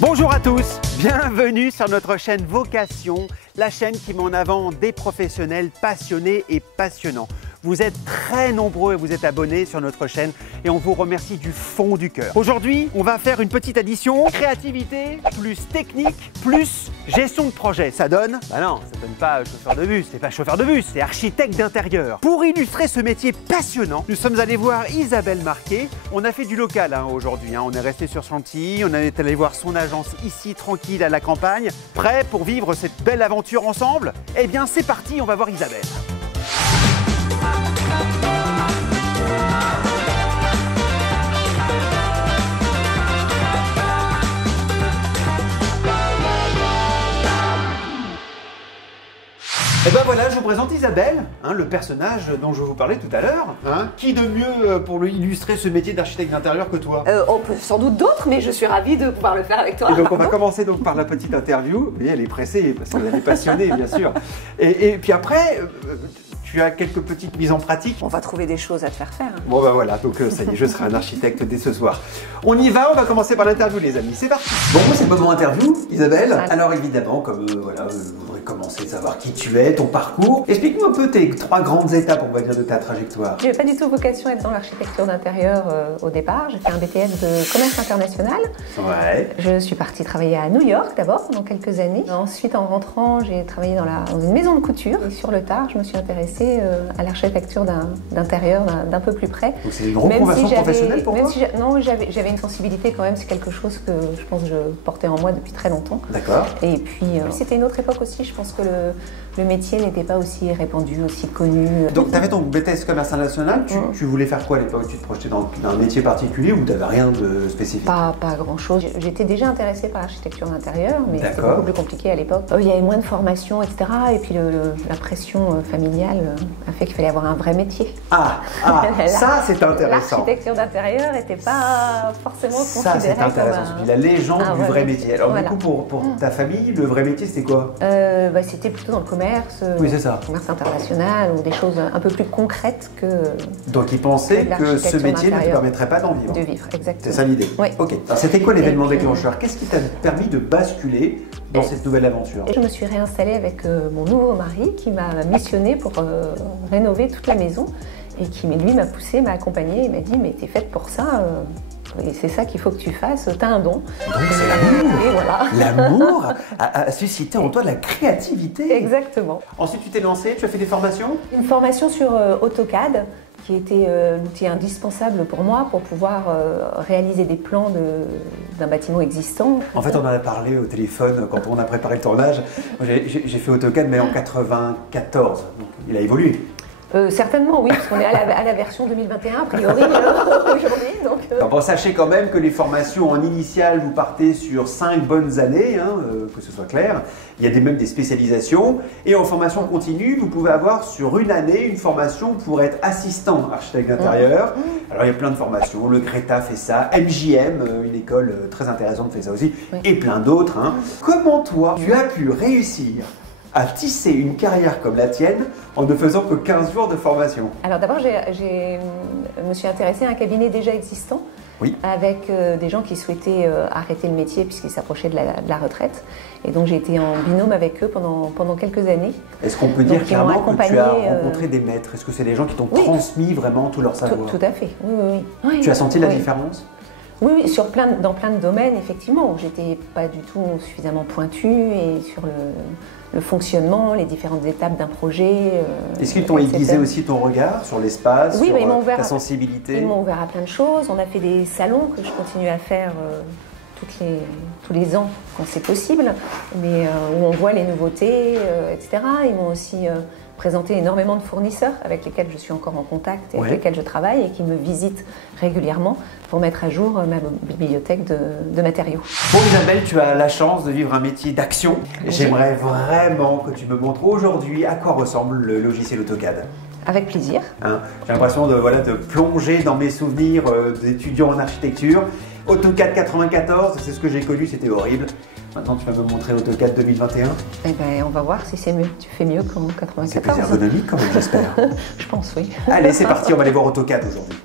Bonjour à tous, bienvenue sur notre chaîne Vocation, la chaîne qui met en avant des professionnels passionnés et passionnants. Vous êtes très nombreux à vous être abonnés sur notre chaîne et on vous remercie du fond du cœur. Aujourd'hui, on va faire une petite addition, créativité, plus technique, plus gestion de projet. Ça donne? Bah non, ça donne pas chauffeur de bus, c'est pas chauffeur de bus, c'est architecte d'intérieur. Pour illustrer ce métier passionnant, nous sommes allés voir Isabelle Marquet. On a fait du local aujourd'hui, on est resté sur Chantilly, on est allé voir son agence ici, tranquille à la campagne. Prêt pour vivre cette belle aventure ensemble? Eh bien c'est parti, on va voir Isabelle. Et ben voilà, je vous présente Isabelle, le personnage dont je vous parlais tout à l'heure. Qui de mieux pour illustrer ce métier d'architecte d'intérieur que toi? On peut sans doute d'autres, mais je suis ravie de pouvoir le faire avec toi. Et donc on va commencer donc par la petite interview. Vous voyez, elle est pressée parce qu'elle est passionnée, bien sûr. Et puis après, tu as quelques petites mises en pratique. On va trouver des choses à te faire faire. Bon ben voilà, donc ça y est, je serai un architecte dès ce soir. On y va, on va commencer par l'interview les amis, c'est parti. Bon, c'est le moment interview, Isabelle. Alors évidemment, comme voilà, je voudrais commencer à savoir qui tu es, ton parcours. Explique-nous un peu tes 3 grandes étapes, on va dire, de ta trajectoire. Je n'avais pas du tout vocation à être dans l'architecture d'intérieur au départ. J'ai fait un BTS de commerce international. Ouais. Je suis partie travailler à New York d'abord, pendant quelques années. Ensuite, en rentrant, j'ai travaillé dans une maison de couture. Et sur le tard, je me suis intéressée à l'architecture d'intérieur d'un peu plus près. Donc c'est une reconversion professionnelle pour toi? Non, j'avais une sensibilité quand même, c'est quelque chose que je pense que je portais en moi depuis très longtemps. D'accord. Et puis c'était une autre époque aussi, je pense que le métier n'était pas aussi répandu, aussi connu. Donc tu avais ton BTS commerce international, tu voulais faire quoi à l'époque? Tu te projetais dans un métier particulier ou tu n'avais rien de spécifique? Pas grand chose. J'étais déjà intéressée par l'architecture d'intérieur, mais c'était beaucoup plus compliqué à l'époque. Il y avait moins de formation, etc. Et puis la pression familiale a fait qu'il fallait avoir un vrai métier. Ça c'est intéressant. L'architecture d'intérieur n'était pas forcément considérée ça c'est intéressant, comme la légende du vrai métier. Alors voilà. du coup pour ta famille, le vrai métier c'était quoi? C'était plutôt dans le commerce, oui, c'est ça. Commerce international ou des choses un peu plus concrètes que... Donc ils pensaient que ce métier ne te permettrait pas d'en vivre? De vivre, exactement. C'est ça l'idée? Oui. Ok. Alors c'était quoi l'événement déclencheur? Qu'est-ce qui t'a permis de basculer dans cette nouvelle aventure? Je me suis réinstallée avec mon nouveau mari qui m'a missionnée pour rénover toute la maison et qui lui m'a poussée, m'a accompagnée et m'a dit mais t'es faite pour ça, et c'est ça qu'il faut que tu fasses, t'as un don. Donc c'est l'amour. Et voilà. L'amour a suscité en toi de la créativité. Exactement. Ensuite tu t'es lancée, tu as fait des formations? Une formation sur AutoCAD qui était l'outil indispensable pour moi pour pouvoir réaliser des plans d'un bâtiment existant. En fait, on en a parlé au téléphone quand on a préparé le tournage. J'ai fait AutoCAD, mais en 94, donc il a évolué. Certainement, oui, parce qu'on est à la version 2021, a priori, aujourd'hui. Bon, sachez quand même que les formations en initiale, vous partez sur 5 bonnes années, que ce soit clair. Il y a même des spécialisations. Et en formation continue, vous pouvez avoir sur une année une formation pour être assistant architecte d'intérieur. Alors, il y a plein de formations. Le Greta fait ça, MJM, une école très intéressante, fait ça aussi, et plein d'autres. Comment toi, tu as pu réussir à tisser une carrière comme la tienne en ne faisant que 15 jours de formation? Alors d'abord, je me suis intéressée à un cabinet déjà existant, avec des gens qui souhaitaient arrêter le métier puisqu'ils s'approchaient de la retraite. Et donc j'ai été en binôme avec eux pendant quelques années. Est-ce qu'on peut dire clairement que tu as rencontré des maîtres? Est-ce que c'est des gens qui t'ont transmis vraiment tout leur savoir? Tout à fait, oui. Tu as senti la différence? Oui, dans plein de domaines, effectivement, où j'étais pas du tout suffisamment pointue et sur le fonctionnement, les différentes étapes d'un projet. Est-ce qu'ils t'ont aiguisé aussi ton regard sur l'espace, sur ta sensibilité? Ils m'ont ouvert à plein de choses. On a fait des salons que je continue à faire tous les ans quand c'est possible, mais où on voit les nouveautés, etc. Ils m'ont aussi présenté énormément de fournisseurs avec lesquels je suis encore en contact et avec lesquels je travaille et qui me visitent régulièrement pour mettre à jour ma bibliothèque de matériaux. Bon Isabelle, tu as la chance de vivre un métier d'action. J'aimerais vraiment que tu me montres aujourd'hui à quoi ressemble le logiciel AutoCAD. Avec plaisir. J'ai l'impression de plonger dans mes souvenirs d'étudiants en architecture. AutoCAD 94, c'est ce que j'ai connu, c'était horrible. Maintenant, tu vas me montrer AutoCAD 2021. Eh ben, on va voir si c'est mieux. Tu fais mieux qu'en 94. C'est plus ergonomique quand même, j'espère. Je pense, oui. Allez, c'est parti, on va aller voir AutoCAD aujourd'hui.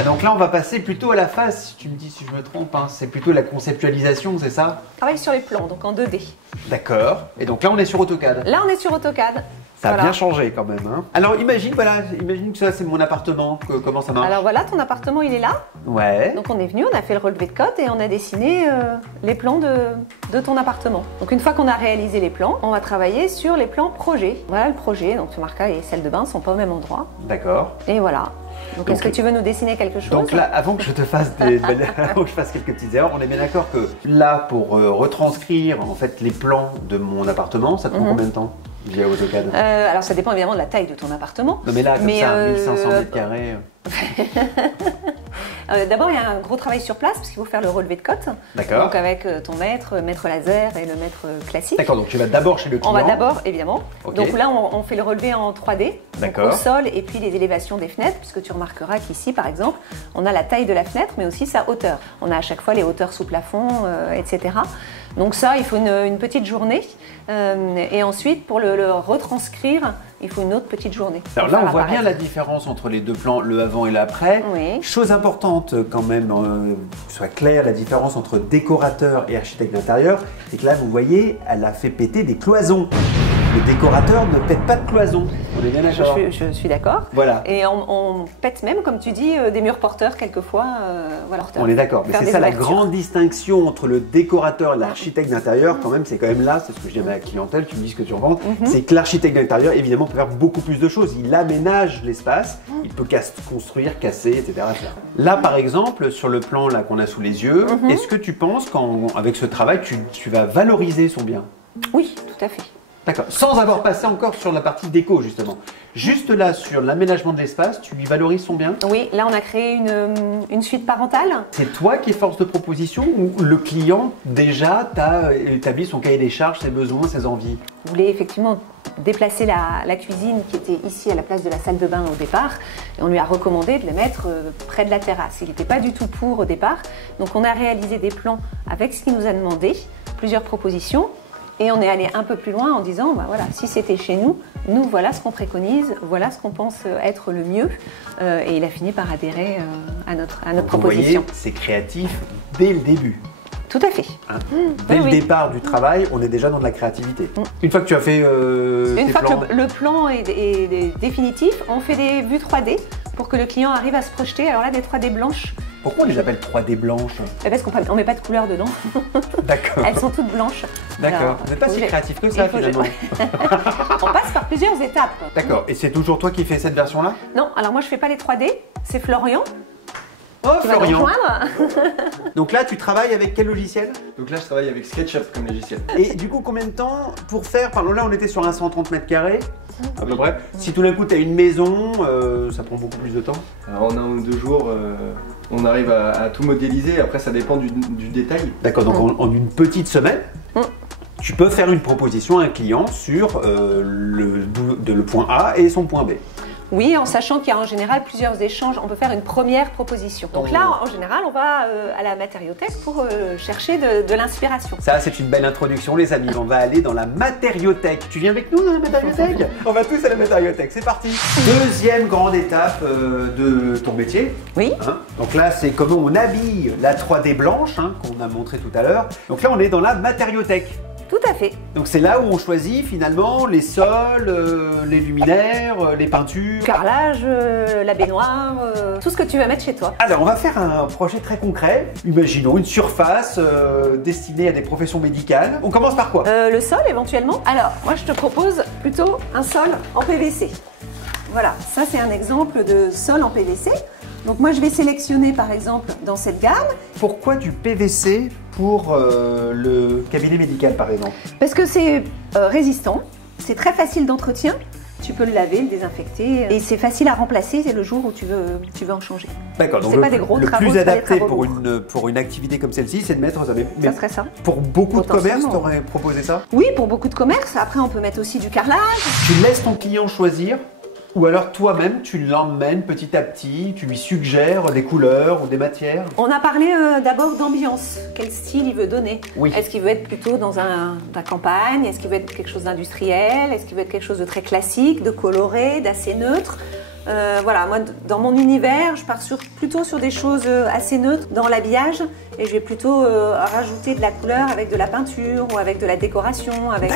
Ah, donc là, on va passer plutôt à la phase, si tu me dis si je me trompe, hein. C'est plutôt la conceptualisation, c'est ça? On travaille sur les plans, donc en 2D. D'accord. Et donc là, on est sur AutoCAD. Là, on est sur AutoCAD. Ça a bien changé quand même. Hein. Alors imagine que ça c'est mon appartement, comment ça marche? Alors voilà, ton appartement il est là. Ouais. Donc on est venu, on a fait le relevé de cote et on a dessiné les plans de ton appartement. Donc une fois qu'on a réalisé les plans, on va travailler sur les plans projet. Voilà le projet, donc tu marques là, les salles de bain ne sont pas au même endroit. D'accord. Et voilà. Donc est-ce que tu veux nous dessiner quelque chose? Donc là, avant que je te fasse avant que je fasse quelques petites erreurs, on est bien d'accord que là, pour retranscrire en fait les plans de mon appartement, ça te prend combien de temps? Via AutoCAD. Alors ça dépend évidemment de la taille de ton appartement. Non mais là, comme ça, 1500 mètres carrés. D'abord, il y a un gros travail sur place parce qu'il faut faire le relevé de cote. D'accord. Donc avec ton maître laser et le maître classique. D'accord, donc tu vas d'abord chez le client. On va d'abord, évidemment. Okay. Donc là, on fait le relevé en 3D. D'accord. Au sol et puis les élévations des fenêtres, puisque tu remarqueras qu'ici, par exemple, on a la taille de la fenêtre, mais aussi sa hauteur. On a à chaque fois les hauteurs sous plafond, etc. Donc ça, il faut une petite journée. Et ensuite, pour le retranscrire, il faut une autre petite journée. Alors là, on voit bien la différence entre les deux plans, le avant et l'après. Oui. Chose importante quand même, que ce soit clair, la différence entre décorateur et architecte d'intérieur, c'est que là, vous voyez, elle a fait péter des cloisons. Le décorateur ne pète pas de cloisons. On est bien d'accord. Je suis d'accord. Voilà. Et on pète même, comme tu dis, des murs porteurs quelquefois. Voilà. On est d'accord. Mais c'est ça la grande distinction entre le décorateur et l'architecte d'intérieur. Quand même, c'est quand même là, c'est ce que je dis à ma clientèle, tu me dis ce que tu en penses. C'est que l'architecte d'intérieur, évidemment, peut faire beaucoup plus de choses. Il aménage l'espace, il peut construire, casser, etc. Là, par exemple, sur le plan là qu'on a sous les yeux, est-ce que tu penses qu'avec ce travail, tu vas valoriser son bien? Oui, tout à fait. D'accord. Sans avoir passé encore sur la partie déco, justement. Juste là, sur l'aménagement de l'espace, tu lui valorises son bien? Oui, là, on a créé une suite parentale. C'est toi qui es force de proposition ou le client, déjà, t'a établi son cahier des charges, ses besoins, ses envies? Vous voulez effectivement déplacer la cuisine qui était ici à la place de la salle de bain au départ. Et on lui a recommandé de la mettre près de la terrasse. Il n'était pas du tout pour au départ. Donc, on a réalisé des plans avec ce qu'il nous a demandé, plusieurs propositions. Et on est allé un peu plus loin en disant, bah voilà, si c'était chez nous, voilà ce qu'on préconise, voilà ce qu'on pense être le mieux. Et il a fini par adhérer à notre proposition. Vous voyez, c'est créatif dès le début. Tout à fait. Hein, dès le départ du travail, on est déjà dans de la créativité. Une fois que tu as fait Une fois que le plan est définitif, on fait des vues 3D pour que le client arrive à se projeter. Alors là, des 3D blanches. Pourquoi on les appelle 3D blanches? Parce qu'on ne met pas de couleur dedans. D'accord. Elles sont toutes blanches. D'accord. Vous n'êtes pas si créatif que ça finalement. On passe par plusieurs étapes. D'accord. Et c'est toujours toi qui fais cette version-là? Non, alors moi je fais pas les 3D, c'est Florian. Oh, Florian. Va Donc là, tu travailles avec quel logiciel? Donc là, je travaille avec SketchUp comme logiciel. Et du coup, combien de temps pour faire... Pardon, là, on était sur un 130 mètres carrés, à peu près. Si tout d'un coup, tu as une maison, ça prend beaucoup plus de temps? Alors, en 1 ou 2 jours, on arrive à tout modéliser. Après, ça dépend du détail. D'accord, donc en une petite semaine, tu peux faire une proposition à un client sur le point A et son point B. Oui, en sachant qu'il y a en général plusieurs échanges, on peut faire une première proposition. Donc là, en général, on va à la matériothèque pour chercher de l'inspiration. Ça, c'est une belle introduction, les amis. On va aller dans la matériothèque. Tu viens avec nous dans la matériothèque? On va tous à la matériothèque, c'est parti. Deuxième grande étape de ton métier. Oui. Hein, donc là, c'est comment on habille la 3D blanche, qu'on a montré tout à l'heure. Donc là, on est dans la matériothèque. Tout à fait. Donc c'est là où on choisit finalement les sols, les luminaires, les peintures. Le carrelage, la baignoire, tout ce que tu vas mettre chez toi. Alors on va faire un projet très concret. Imaginons une surface destinée à des professions médicales. On commence par quoi? Le sol éventuellement. Alors moi je te propose plutôt un sol en PVC. Voilà, ça c'est un exemple de sol en PVC. Donc moi je vais sélectionner par exemple dans cette gamme. Pourquoi du PVC pour le cabinet médical par exemple? Parce que c'est résistant, c'est très facile d'entretien. Tu peux le laver, le désinfecter et c'est facile à remplacer le jour où tu veux en changer. D'accord, donc le plus adapté pour une activité comme celle-ci, c'est de mettre ça. Ça serait ça. Pour beaucoup de commerces, tu aurais proposé ça? Oui, pour beaucoup de commerces. Après, on peut mettre aussi du carrelage. Tu laisses ton client choisir? Ou alors toi-même, tu l'emmènes petit à petit, tu lui suggères des couleurs ou des matières? On a parlé d'abord d'ambiance. Quel style il veut donner? Oui. Est-ce qu'il veut être plutôt dans la campagne? Est-ce qu'il veut être quelque chose d'industriel? Est-ce qu'il veut être quelque chose de très classique, de coloré, d'assez neutre? Voilà, moi dans mon univers, je pars plutôt sur des choses assez neutres dans l'habillage et je vais plutôt rajouter de la couleur avec de la peinture ou avec de la décoration, avec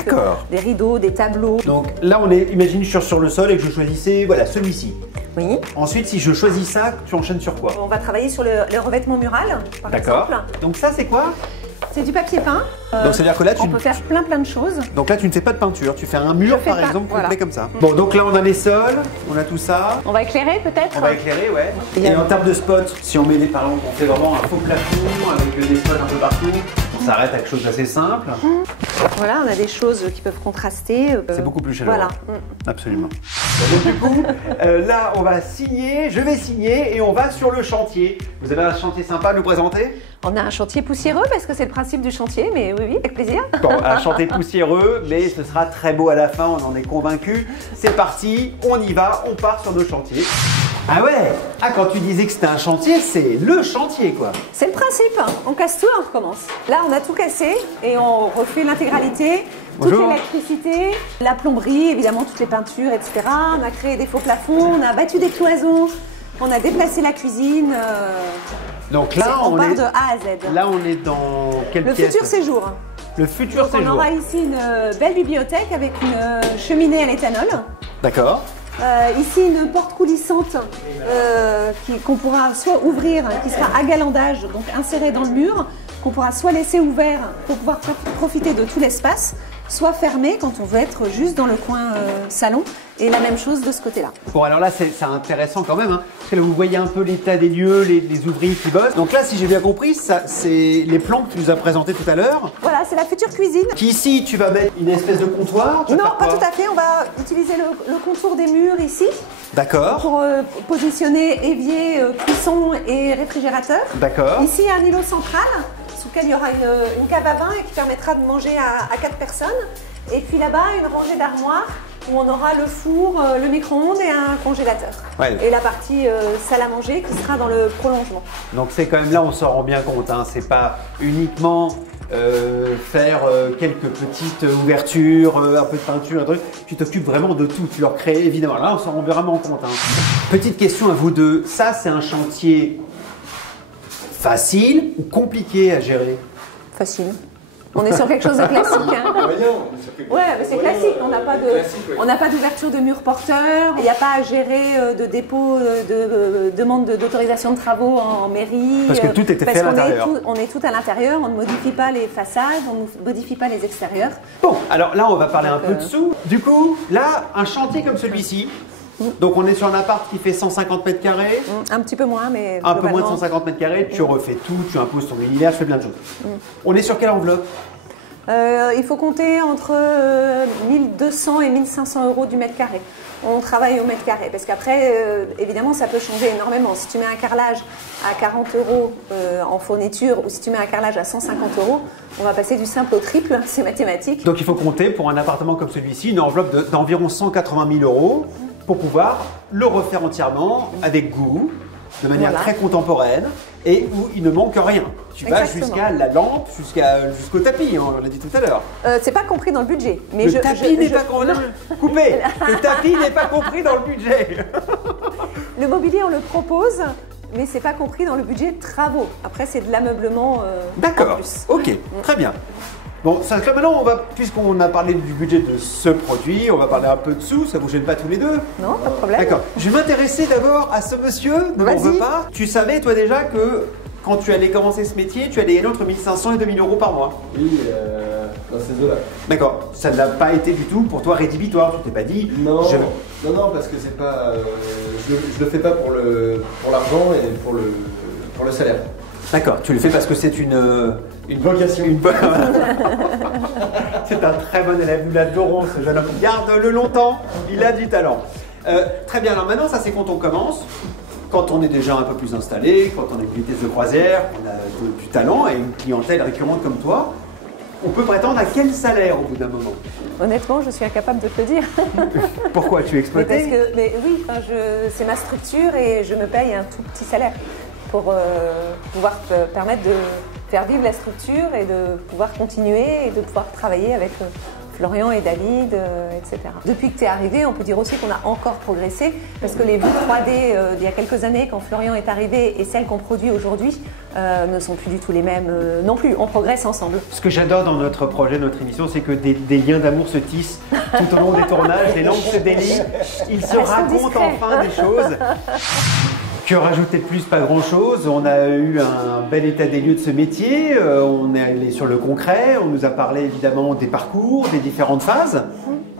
des rideaux, des tableaux. Donc là, on est, imagine, je suis sur le sol et que je choisissais voilà, celui-ci. Oui. Ensuite, si je choisis ça, tu enchaînes sur quoi? On va travailler sur le revêtement mural, par exemple. Donc ça, c'est quoi? C'est du papier peint. Donc c'est-à-dire que là, on peut faire plein de choses. Donc là, tu ne fais pas de peinture, tu fais un mur par exemple complet voilà. comme ça. Bon, donc là, on a les sols, on a tout ça. On va éclairer peut-être. On va éclairer, ouais. Et en termes de spots, si on met les, par exemple, on fait vraiment un faux plafond avec des spots un peu partout, on s'arrête à quelque chose d'assez simple. Voilà, on a des choses qui peuvent contraster. C'est beaucoup plus chaleureux. Voilà. Absolument. Donc du coup, là, on va signer, je vais signer et on va sur le chantier. Vous avez un chantier sympa à nous présenter? On a un chantier poussiéreux parce que c'est le principe du chantier, mais oui, avec plaisir. Bon, un chantier poussiéreux, mais ce sera très beau à la fin, on en est convaincu. C'est parti, on y va, on part sur nos chantiers. Ah ouais! Ah, quand tu disais que c'était un chantier, c'est le chantier quoi! C'est le principe, on casse tout et on recommence. Là, on a tout cassé et on refait l'intégralité. Toute l'électricité, la plomberie, évidemment toutes les peintures, etc. On a créé des faux plafonds, on a battu des cloisons, on a déplacé la cuisine. Donc là, on part de A à Z. Là, on est dans quelle pièce? Le futur séjour. Le futur séjour. On aura ici une belle bibliothèque avec une cheminée à l'éthanol. D'accord. Ici, une porte coulissante qu'on pourra soit ouvrir, qui sera à galandage, donc insérée dans le mur, qu'on pourra soit laisser ouvert pour pouvoir profiter de tout l'espace, soit fermé quand on veut être juste dans le coin salon. Et la même chose de ce côté-là. Bon, alors là, c'est intéressant quand même, hein, parce que là, vous voyez un peu l'état des lieux, les ouvriers qui bossent. Donc là, si j'ai bien compris, c'est les plans que tu nous as présentés tout à l'heure. Voilà, c'est la future cuisine. Qu'ici, tu vas mettre une espèce de comptoir. Non, pas tout à fait. On va utiliser le contour des murs ici. D'accord. Pour positionner évier, cuisson et réfrigérateur. D'accord. Ici, un îlot central, sous lequel il y aura une cave à vin et qui permettra de manger à 4 personnes. Et puis là-bas, une rangée d'armoires où on aura le four, le micro-ondes et un congélateur. Ouais. Et la partie salle à manger qui sera dans le prolongement. Donc c'est quand même là, on s'en rend bien compte, hein. C'est pas uniquement faire quelques petites ouvertures, un peu de peinture, un truc. Tu t'occupes vraiment de tout, tu leur crées évidemment. Là, on s'en rend vraiment compte, hein. Petite question à vous deux, ça c'est un chantier facile ou compliqué à gérer? Facile. On est sur quelque chose de classique. Hein. Ouais, mais c'est classique. On n'a pas d'ouverture de mur porteur. Il n'y a pas à gérer de dépôt de demande d'autorisation de travaux en mairie. Parce que tout était fait à l'intérieur. On est tout à l'intérieur. On ne modifie pas les façades, on ne modifie pas les extérieurs. Bon, alors là, on va parler un peu de sous. Du coup, là, un chantier comme celui-ci. Donc on est sur un appart qui fait 150 mètres carrés. Un petit peu moins, mais un peu moins de 150 mètres carrés. Tu refais tout, tu imposes ton univers, tu fais plein de choses. On est sur quelle enveloppe? Il faut compter entre 1200 et 1500 euros du mètre carré. On travaille au mètre carré parce qu'après, évidemment, ça peut changer énormément. Si tu mets un carrelage à 40 euros en fourniture ou si tu mets un carrelage à 150 euros, on va passer du simple au triple, c'est mathématique. Donc il faut compter pour un appartement comme celui-ci une enveloppe d'environ 180 000 euros pour pouvoir le refaire entièrement avec goût, de manière très contemporaine et où il ne manque rien. Tu vas jusqu'à la lampe, jusqu'au tapis, on l'a dit tout à l'heure. C'est pas compris dans le budget. Mais le tapis n'est pas compris. Coupé. Le tapis n'est pas compris dans le budget. Le mobilier, on le propose, mais c'est pas compris dans le budget travaux. Après, c'est de l'ameublement. D'accord. Ok, très bien. Bon, ça, maintenant, puisqu'on a parlé du budget de ce produit, on va parler un peu de sous, ça vous gêne pas tous les deux? Non, pas de problème. D'accord. Je vais m'intéresser d'abord à ce monsieur, ne m'en veux pas. Tu savais, toi déjà, que quand tu allais commencer ce métier, tu allais gagner entre 1500 et 2000 euros par mois? Oui, dans ces eaux-là. D'accord. Ça n'a pas été du tout pour toi rédhibitoire, tu t'es pas dit? Non, non, parce que c'est pas. Je le fais pas pour l'argent et pour le salaire. D'accord, tu le fais parce que c'est une vocation. C'est un très bon élève, nous l'adorons ce jeune homme. Garde-le longtemps, il a du talent. Très bien, alors maintenant ça c'est quand on commence, quand on est déjà un peu plus installé, quand on a une vitesse de croisière, on a du talent et une clientèle récurrente comme toi. On peut prétendre à quel salaire au bout d'un moment? Honnêtement, je suis incapable de te le dire. Pourquoi? Tu es exploité? Mais oui, c'est ma structure et je me paye un tout petit salaire pour pouvoir permettre de faire vivre la structure et de pouvoir continuer et de pouvoir travailler avec Florian et David, etc. Depuis que tu es arrivé, on peut dire aussi qu'on a encore progressé parce que les vues 3D d'il y a quelques années, quand Florian est arrivé, et celles qu'on produit aujourd'hui ne sont plus du tout les mêmes non plus. On progresse ensemble. Ce que j'adore dans notre projet, notre émission, c'est que des liens d'amour se tissent tout au long des tournages, les langues se délient, ils se racontent enfin des choses. Que rajouter de plus? Pas grand-chose. On a eu un bel état des lieux de ce métier. On est allé sur le concret. On nous a parlé évidemment des parcours, des différentes phases.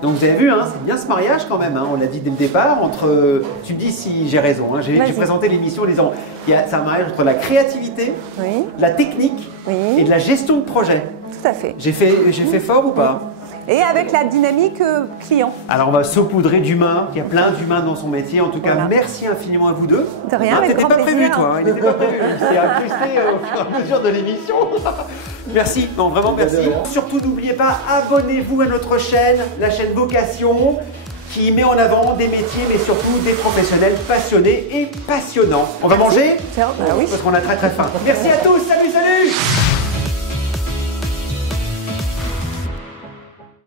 Donc vous avez vu, hein, c'est bien ce mariage quand même. Hein, on l'a dit dès le départ. Entre, tu me dis si j'ai raison. Hein, j'ai présenté l'émission en disant c'est un mariage entre la créativité, la technique et de la gestion de projet. Tout à fait. J'ai fait fort ou pas? Et avec la dynamique client. Alors on va saupoudrer d'humains, il y a plein d'humains dans son métier. En tout cas, merci infiniment à vous deux. De rien, avec grand plaisir. C'était pas prévu, toi. Il n'était pas prévu. C'est incrusté au fur et à mesure de l'émission. Merci, non vraiment merci. Surtout n'oubliez pas, abonnez-vous à notre chaîne, la chaîne Vocation, qui met en avant des métiers, mais surtout des professionnels passionnés et passionnants. On va manger? Oui. Parce qu'on a très très faim. Merci à tous, salut, salut!